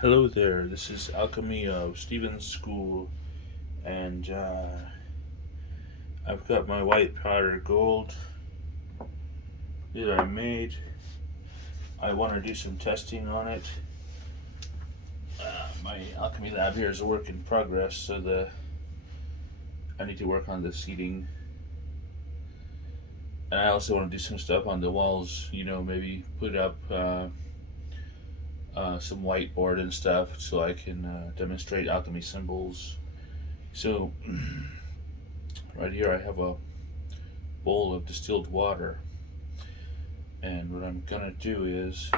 Hello there, this is Alchemy of Stephen's School, and I've got my white powder gold that I made. I want to do some testing on it. My alchemy lab here is a work in progress, so I need to work on the seating. And I also want to do some stuff on the walls, maybe put up some whiteboard and stuff so I can demonstrate alchemy symbols. So, right here I have a bowl of distilled water, and what I'm gonna do is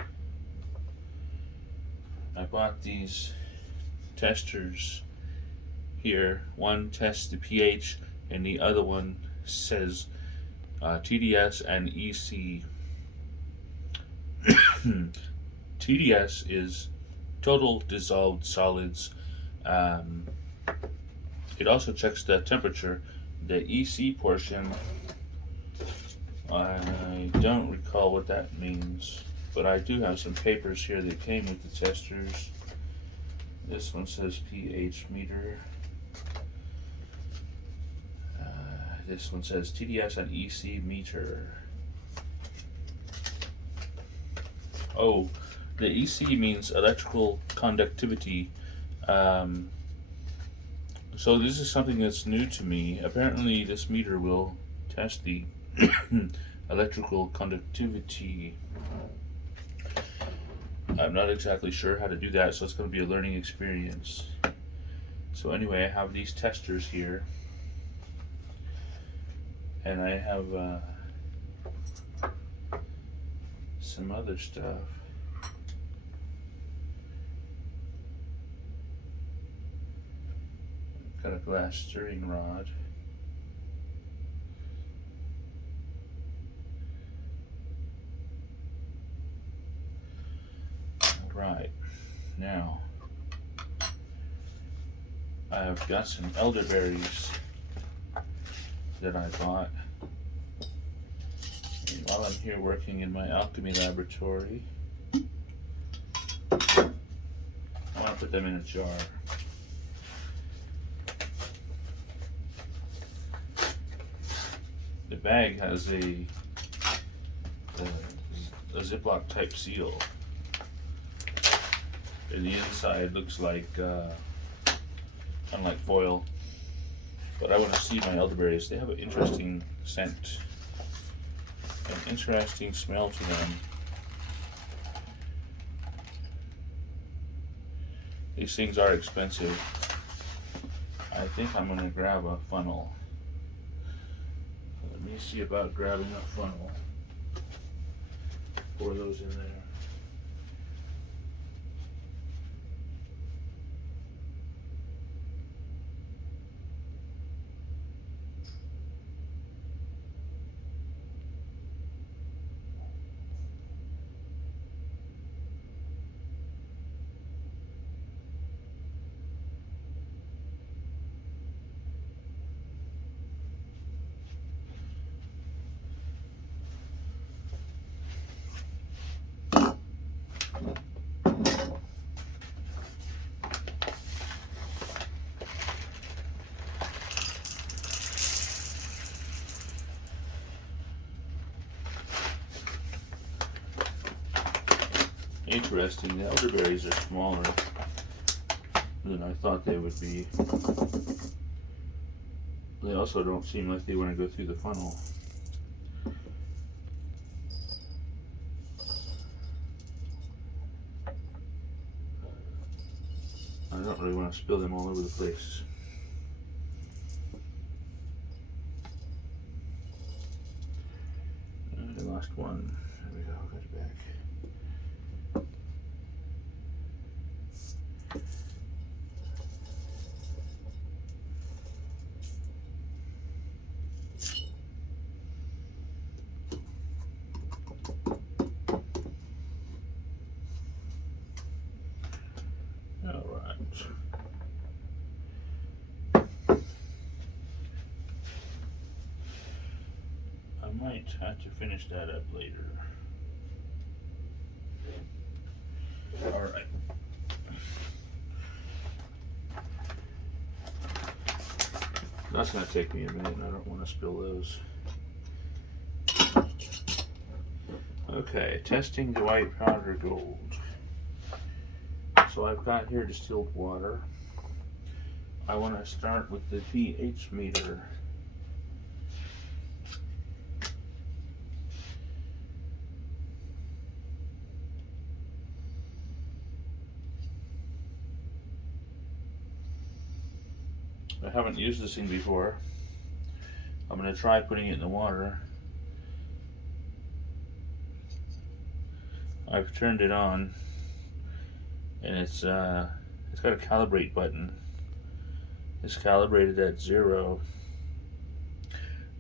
I bought these testers here. One tests the pH and the other one says TDS and EC. TDS is total dissolved solids. It also checks the temperature. The EC portion, I don't recall what that means, but I do have some papers here that came with the testers. This one says pH meter. This one says TDS and EC meter. Oh, the EC means electrical conductivity. So this is something that's new to me. Apparently this meter will test the electrical conductivity. I'm not exactly sure how to do that, so it's going to be a learning experience. So anyway, I have these testers here, and I have some other stuff. Got a glass stirring rod. Alright, now I've got some elderberries that I bought. And while I'm here working in my alchemy laboratory, I want to put them in a jar. The bag has a Ziploc type seal, and the inside looks like kind of like foil. But I want to see my elderberries. They have an interesting scent, an interesting smell to them. These things are expensive. I think I'm going to grab a funnel. Let me see about grabbing a funnel. Pour those in there. Interesting, the elderberries are smaller than I thought they would be. They also don't seem like they want to go through the funnel. I don't really want to spill them all over the place. I lost one. There we go, got it back. I might have to finish that up later. Alright. That's going to take me a minute and I don't want to spill those. Okay, testing the white powder gold. So I've got here distilled water. I want to start with the pH meter. I haven't used this thing before. I'm going to try putting it in the water. I've turned it on, and it's got a calibrate button. It's calibrated at 0.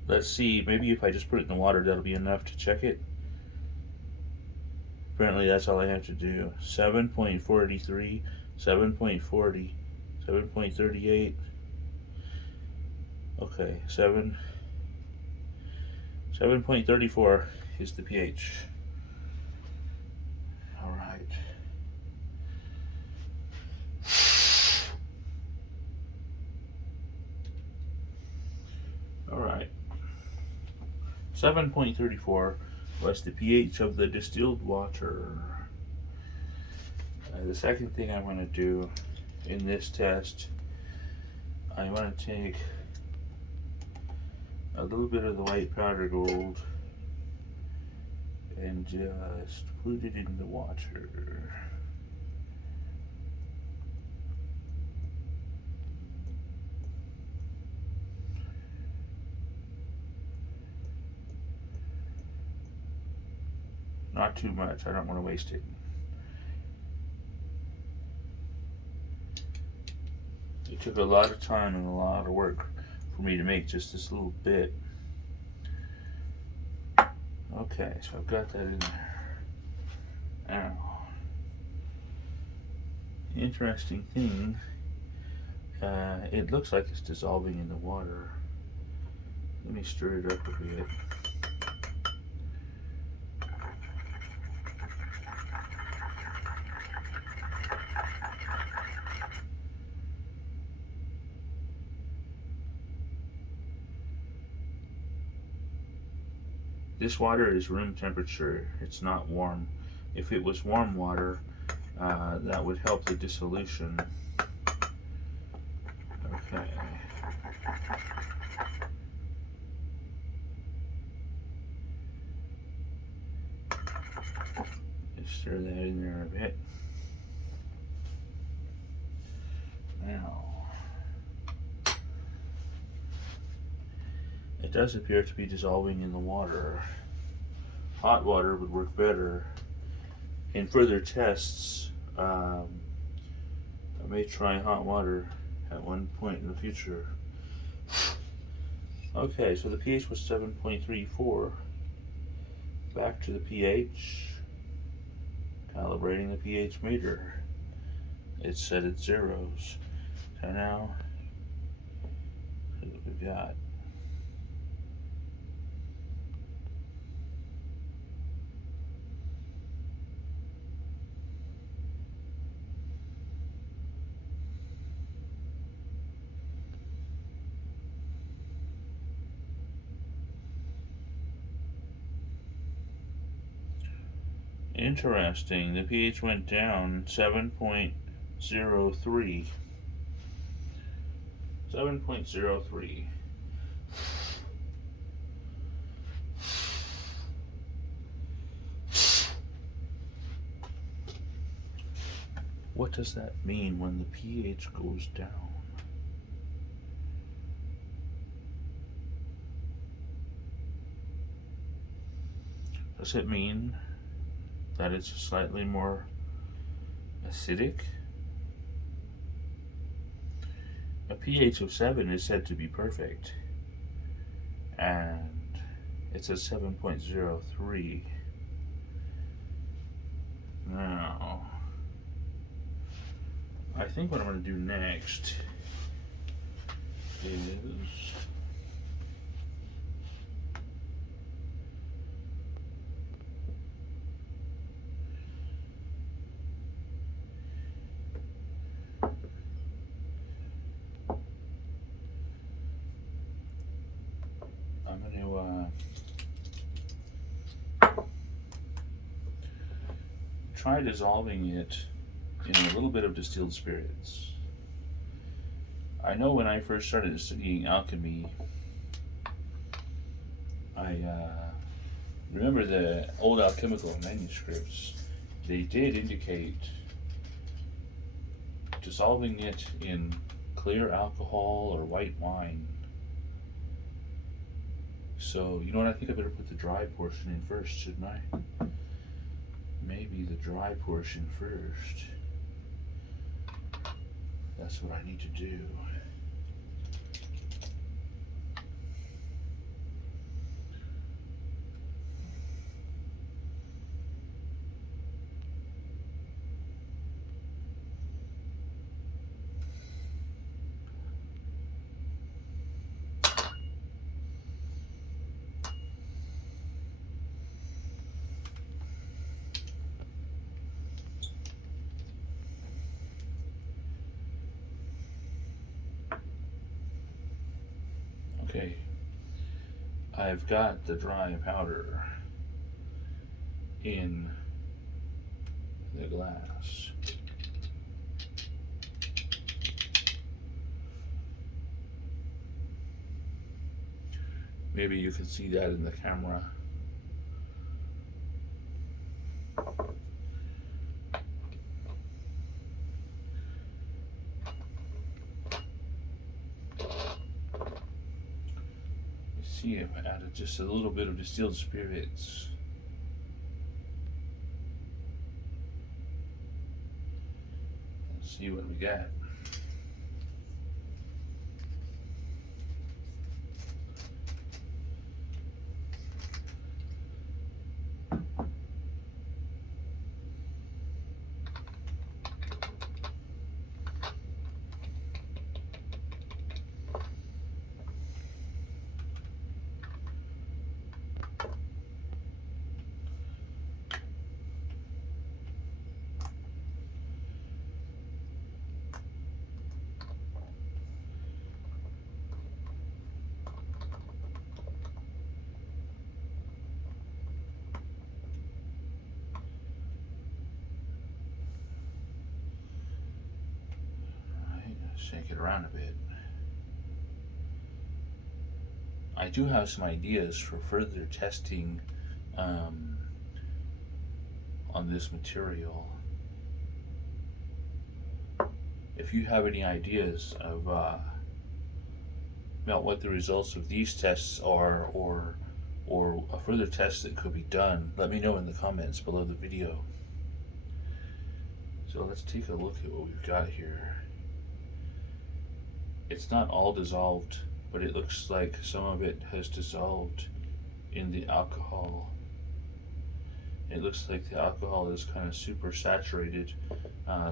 Let's see, maybe if I just put it in the water, that'll be enough to check it. Apparently that's all I have to do. 7.43, 7.40, 7.38. Okay, 7.34 is the pH. All right. All right. 7.34 was the pH of the distilled water. The second thing I want to do in this test, I want to take a little bit of the white powder gold and just put it in the water. Not too much, I don't want to waste it. It took a lot of time and a lot of work for me to make just this little bit. Okay, so I've got that in there. Now, interesting thing, it looks like it's dissolving in the water. Let me stir it up a bit. This water is room temperature, it's not warm. If it was warm water, that would help the dissolution. Okay. Just stir that in there a bit. Now, it does appear to be dissolving in the water. Hot water would work better. In further tests, I may try hot water at one point in the future. Okay, so the pH was 7.34. Back to the pH. Calibrating the pH meter. It's set at zeros. So now, here's what we've got. Interesting, the pH went down 7.03. 7.03. What does that mean when the pH goes down? Does it mean that it's slightly more acidic? A pH of 7 is said to be perfect, and it's at 7.03. Now, I think what I'm going to do next is try dissolving it in a little bit of distilled spirits. I know when I first started studying alchemy, I remember the old alchemical manuscripts. They did indicate dissolving it in clear alcohol or white wine. So, you know what, I think I better put the dry portion in first, shouldn't I? Maybe the dry portion first. That's what I need to do. Okay, I've got the dry powder in the glass. Maybe you can see that in the camera. See if I added just a little bit of distilled spirits. Let's see what we got. Shake it around a bit. I do have some ideas for further testing on this material. If you have any ideas of about what the results of these tests are, or a further test that could be done, let me know in the comments below the video. So let's take a look at what we've got here. It's not all dissolved, but it looks like some of it has dissolved in the alcohol. It looks like the alcohol is kind of super saturated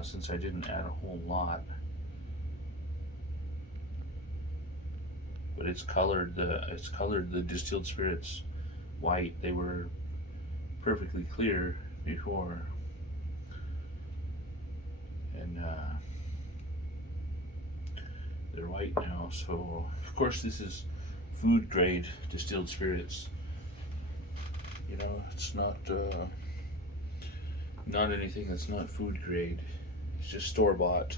since I didn't add a whole lot. But it's colored the distilled spirits white. They were perfectly clear before. And they're white now. So of course this is food grade distilled spirits. You know, it's not anything that's not food grade. It's just store-bought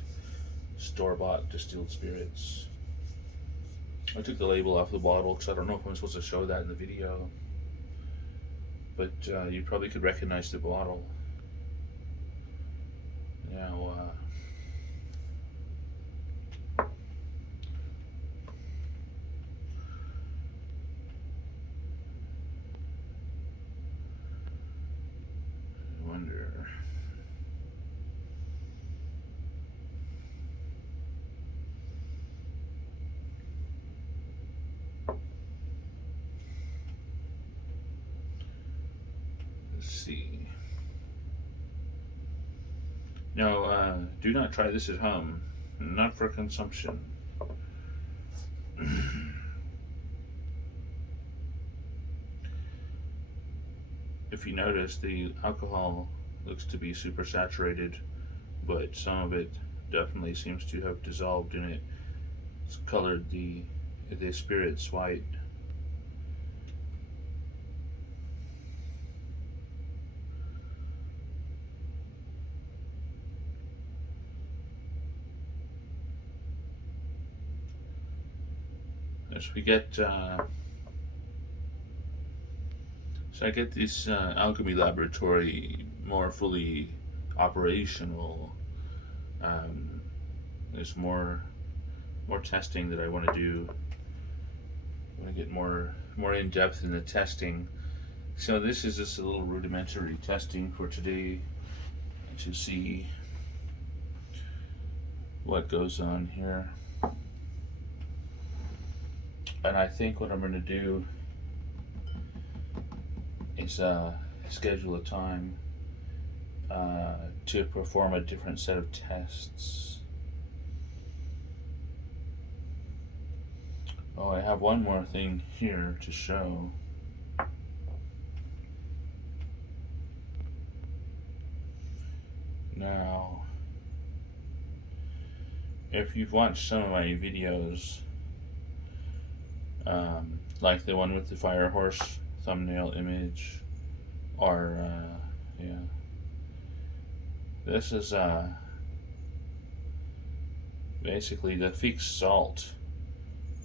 distilled spirits. I took the label off the bottle because I don't know if I'm supposed to show that in the video, but you probably could recognize the bottle. Now see. Now, do not try this at home. Not for consumption. If you notice, the alcohol looks to be super saturated, but some of it definitely seems to have dissolved in it. It's colored the spirits white. as we get so I get this alchemy laboratory more fully operational. There's more testing that I want to do. I want to get more in depth in the testing. So this is just a little rudimentary testing for today to see what goes on here. And I think what I'm going to do is schedule a time to perform a different set of tests. Oh, I have one more thing here to show. Now, if you've watched some of my videos, like the one with the fire horse thumbnail image, or yeah, this is basically the fixed salt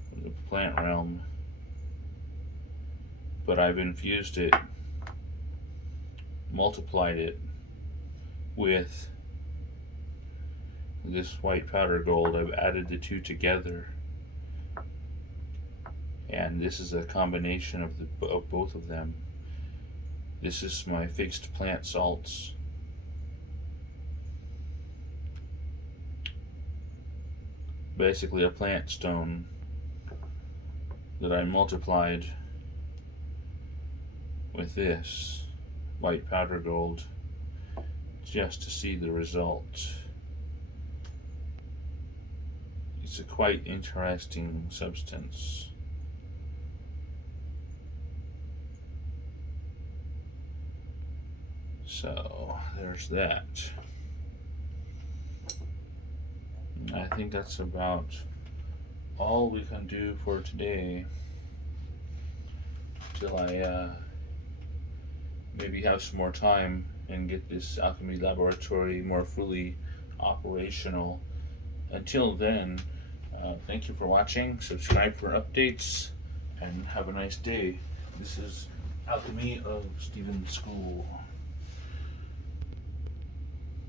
from the plant realm, but I've infused it, multiplied it with this white powder gold. I've added the two together, and this is a combination of both of them. This is my fixed plant salts. Basically a plant stone that I multiplied with this white powder gold just to see the result. It's a quite interesting substance. So there's that. I think that's about all we can do for today, till I maybe have some more time and get this alchemy laboratory more fully operational. Until then, thank you for watching, subscribe for updates, and have a nice day. This is Alchemy of Stephen School.